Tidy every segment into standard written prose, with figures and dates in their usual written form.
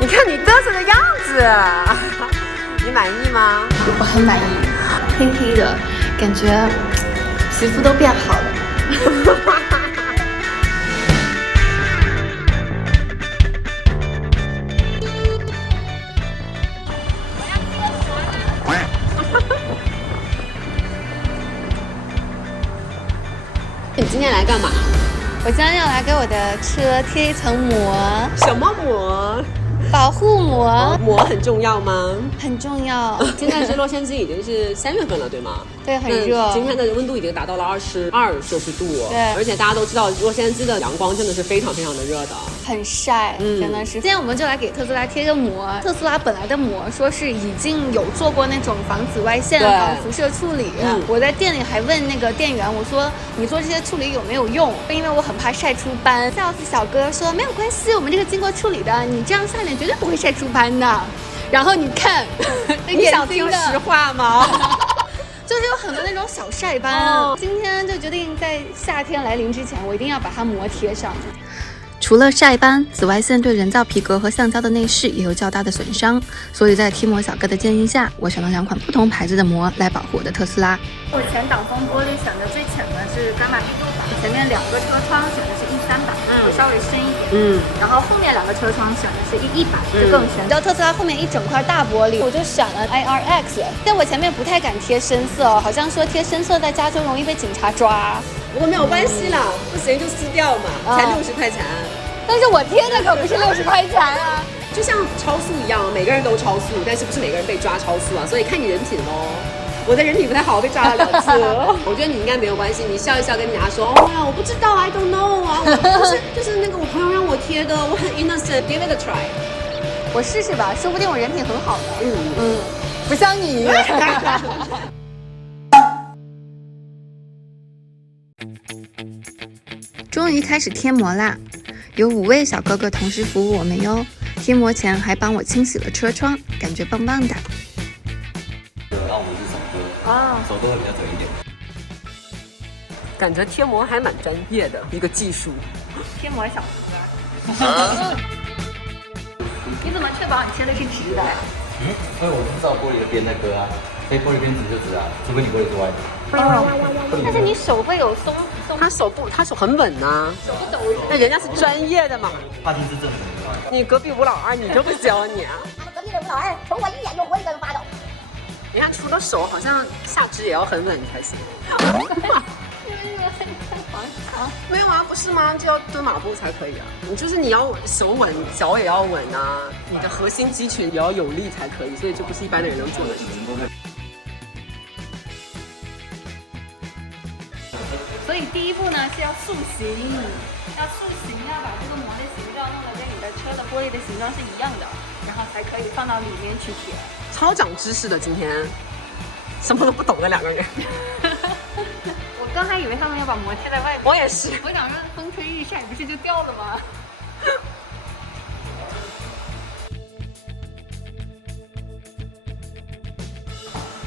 你看你嘚瑟的样子，你满意吗？我很满意，黑黑的感觉，皮肤都变好了。你今天来干嘛？我今天要来给我的车贴一层膜，什么膜？保护膜。膜很重要吗？很重要。现在是洛杉矶已经是3月份了，对吗？对，很热。今天的温度已经达到了22摄氏度。对，而且大家都知道，洛杉矶的阳光真的是非常非常的热的，很晒，真的是。今天我们就来给特斯拉贴个膜。特斯拉本来的膜说是已经有做过那种防紫外线、防辐射处理。我在店里还问那个店员，我说你做这些处理有没有用？因为我很怕晒出斑。sales 小哥说没有关系，我们这个经过处理的，你这样下脸绝对不会晒出斑的。然后你看，你想听实话吗？就是有很多那种小晒斑。今天就决定在夏天来临之前，我一定要把它膜贴上。除了晒斑，紫外线对人造皮革和橡胶的内饰也有较大的损伤，所以在贴膜小哥的建议下，我选了2款不同牌子的膜来保护我的特斯拉。我前挡风玻璃选的最浅的是伽马密度版，前面2个车窗选的是E3版，会稍微深一点。然后后面2个车窗选的是E1版，就更深。你知道特斯拉后面一整块大玻璃，我就选了 IRX， 但我前面不太敢贴深色，好像说贴深色在加州容易被警察抓。不过没有关系啦，不行就撕掉嘛，才60块钱。但是我贴的可不是60块钱啊，就像超速一样，每个人都超速，但是不是每个人被抓超速啊？所以看你人品喽。我的人品不太好，被抓了2次。我觉得你应该没有关系，你笑一笑跟人家说，哦呀，我不知道 ，I don't know 啊，就是那个我朋友让我贴的，我很 innocent，give it a try。我试试吧，说不定我人品很好的。不像你。终于开始贴膜啦，有5位小哥哥同时服务我们哟。贴膜前还帮我清洗了车窗，感觉棒棒的。澳门是手割，手割会比较准一点。感觉贴膜还蛮专业的一个技术。贴膜小哥，你怎么确保你贴的是直的？因为我不知道玻璃的边在割啊，所以玻璃边直就直啊，除非你玻璃是歪的。但是你手会有松，他手很稳呐，手不抖。那人家是专业的嘛。帕金斯症。你隔壁吴老二，你就不行你啊。隔壁的吴老二瞅我一眼就我一个人发抖。人家除了手，好像下肢也要很稳才行。没有啊，不是吗？就要蹲马步才可以啊。你要手稳，脚也要稳啊，你的核心肌群也要有力才可以，所以这不是一般的人能做的事情。所以第一步呢是要塑形，要把这个膜的形状弄得跟你的车的玻璃的形状是一样的，然后才可以放到里面去贴。超长知识的，今天什么都不懂的2个人。我刚还以为他们要把膜贴在外面，我也是。我想说风吹日晒不是就掉了吗？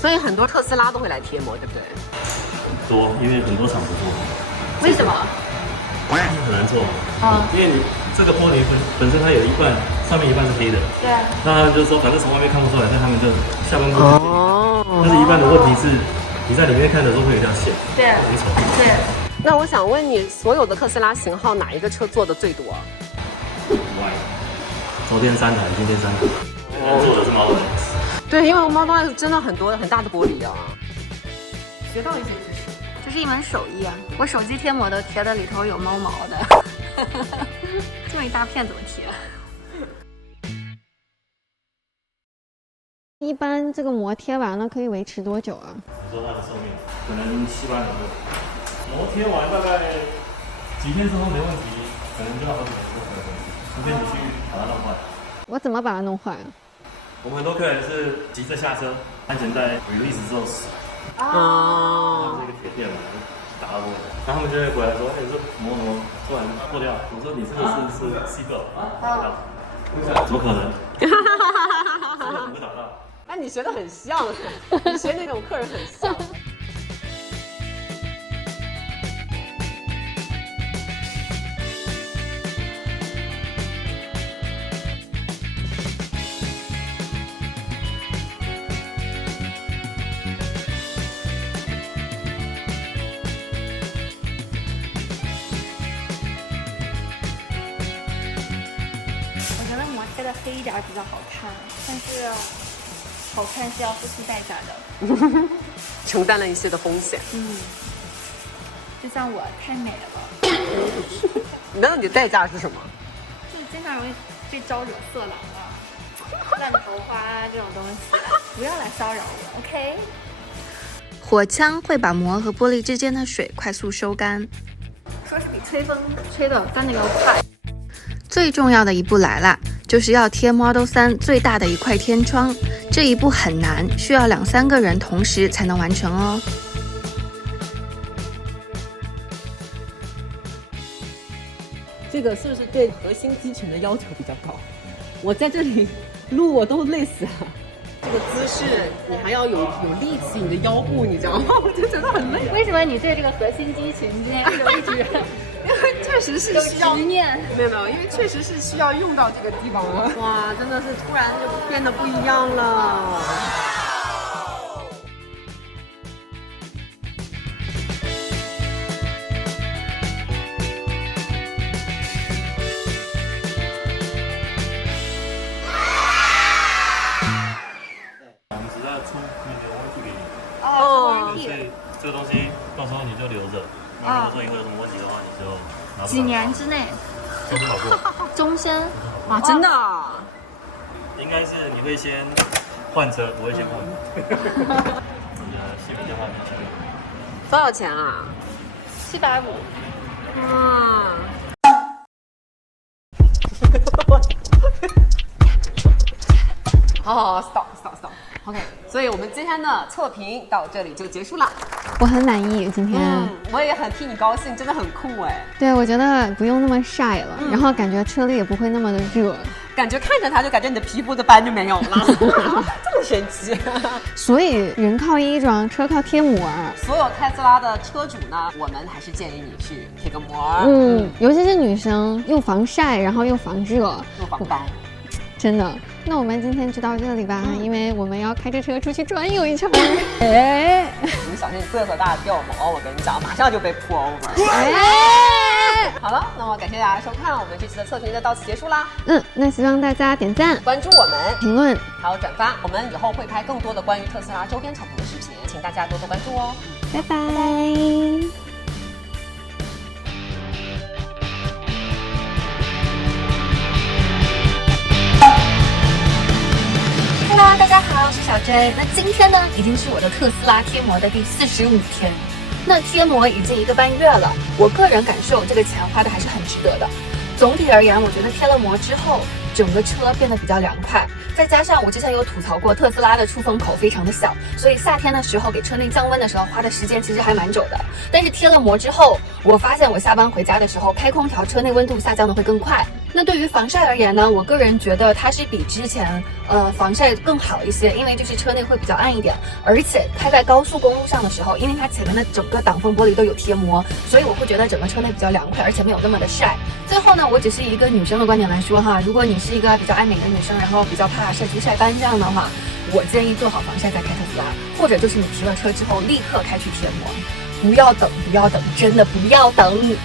所以很多特斯拉都会来贴膜，对不对？多，因为很多厂不做。为什么？很难做因为你这个玻璃本身它有一半上面一半是黑的，对。那他们就说反正从外面看不出来，但他们就下半部分。但是一半的问题是，你在里面看的时候会有一条线，对，很丑。对。那我想问你，所有的特斯拉型号哪一个车做的最多？昨天3台，今天3台。做的是Model X。对，因为Model X真的很大的玻璃啊。学到一些知识。这是一门手艺啊！我手机贴膜都贴的里头有猫毛的，这么一大片怎么贴？一般这个膜贴完了可以维持多久啊？你说它的寿命可能7、8年多，膜贴完大概几天之后没问题，可能就要好几年之后才有问题，除非你去把它弄坏。我怎么把它弄坏啊？我们很多客人是急着下车，安全带 release 之后死。他们是一个铁片嘛，打到玻璃，然后他们就会回来说：“哎，这膜突然破掉。”我说：“你这个是 seatbelt 啊？怎么可能？怎么会打到？”哎，你学的很像，你学那种客人很像。开的黑一点比较好看，但是好看是要付出代价的。承担了一些的风险。就像我太美了，那你的代价是什么？就经常容易被招惹色狼啊、烂桃花啊这种东西，不要来骚扰我 ，OK？ 火枪会把膜和玻璃之间的水快速收干，说是比吹风吹的干的要快。最重要的一步来了，就是要贴 Model 3最大的一块天窗，这一步很难，需要2-3个人同时才能完成哦。这个是不是对核心肌群的要求比较高？我在这里录我都累死了。这个姿势你还要有力气，你的腰部你知道吗？我就觉得很累。为什么你对这个核心肌群这件事一直因为确实是需要执念？没有，因为确实是需要用到这个地方了。哇，真的是突然就变得不一样了。我们只在出那个温度给你，哦，所以这个东西到时候你就留着。那如果说以后有什么问题的话，你就拿不到。几年之内都好过。终身？啊，真的啊。应该是你会先换车，不会先换。你的姓名电话先签。多少钱啊750。啊。好 ，stop。OK， 所以我们今天的测评到这里就结束了。我很满意今天。我也很替你高兴，真的很酷哎。对，我觉得不用那么晒了，然后感觉车里也不会那么的热，感觉看着它就感觉你的皮肤的斑就没有了，这么神奇。所以人靠衣装，车靠贴膜。所有特斯拉的车主呢，我们还是建议你去贴个膜，尤其是女生，又防晒，然后又防热，又防斑。真的。那我们今天就到这里吧，因为我们要开着车出去转悠一圈。哎，你小心嘚瑟大的掉毛，我跟你讲，马上就被pull over。好了，那么感谢大家收看，我们这期的测评就到此结束啦。那希望大家点赞、关注我们、评论还有转发，我们以后会拍更多的关于特斯拉周边产品的视频，请大家多多关注哦。拜拜。Hello， 大家好，我是小 J。那今天呢，已经是我的特斯拉贴膜的第45天。那贴膜已经1个半月了，我个人感受这个钱花的还是很值得的。总体而言，我觉得贴了膜之后，整个车变得比较凉快。再加上我之前有吐槽过特斯拉的出风口非常的小，所以夏天的时候给车内降温的时候花的时间其实还蛮久的。但是贴了膜之后，我发现我下班回家的时候开空调，车内温度下降的会更快。那对于防晒而言呢，我个人觉得它是比之前防晒更好一些，因为就是车内会比较暗一点，而且开在高速公路上的时候，因为它前面的整个挡风玻璃都有贴膜，所以我会觉得整个车内比较凉快，而且没有那么的晒。最后呢，我只是以一个女生的观点来说哈，如果你是一个比较爱美的女生，然后比较怕晒出晒斑这样的话，我建议做好防晒再开特斯拉，或者就是你提了车之后立刻开去贴膜，不要等，真的不要等。